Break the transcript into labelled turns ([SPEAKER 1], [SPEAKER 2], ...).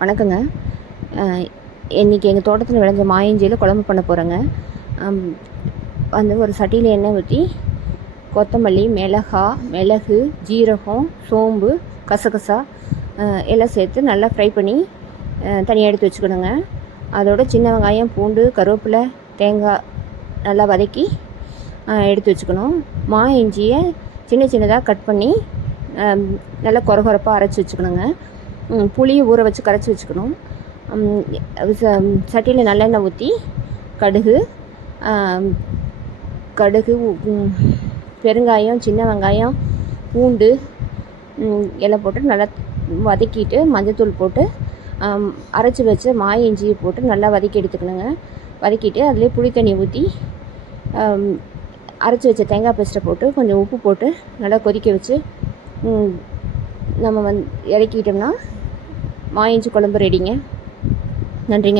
[SPEAKER 1] வணக்கங்க. இன்றைக்கி எங்கள் தோட்டத்தில் விளைஞ்ச மாயஞ்சியில் குழம்பு பண்ண போகிறேங்க வந்து ஒரு சட்டியில் எண்ணெய் ஊற்றி கொத்தமல்லி மிளகா மிளகு ஜீரகம் சோம்பு கசகசா எல்லாம் சேர்த்து நல்லா ஃப்ரை பண்ணி தனியாக எடுத்து வச்சுக்கணுங்க. அதோட சின்ன வெங்காயம் பூண்டு கருவேப்பிலை தேங்காய் நல்லா வதக்கி எடுத்து வச்சுக்கணும். மா இஞ்சியை சின்ன சின்னதாக கட் பண்ணி நல்லா கொர கொரப்பாக அரைச்சி வச்சுக்கணுங்க. புளியை ஊற வச்சு கரைச்சி வச்சுக்கணும். ச- சட்டியில் நல்லெண்ணெய் ஊற்றி கடுகு கடுகு பெருங்காயம் சின்ன வெங்காயம் பூண்டு எல்லாம் போட்டு நல்லா வதக்கிட்டு மஞ்சத்தூள் போட்டு அரைச்சி வச்ச மாய இஞ்சியை போட்டு நல்லா வதக்கி எடுத்துக்கணுங்க. வதக்கிட்டு அதிலே புளி தண்ணி ஊற்றி அரைச்சி வச்ச தேங்காய் பேஸ்ட்டை போட்டு கொஞ்சம் உப்பு போட்டு நல்லா கொதிக்க வச்சு நம்ம வந்து இறக்கிட்டோம்னா மாயிஞ்சி குழம்பு ரெடிங்க நன்றிங்க.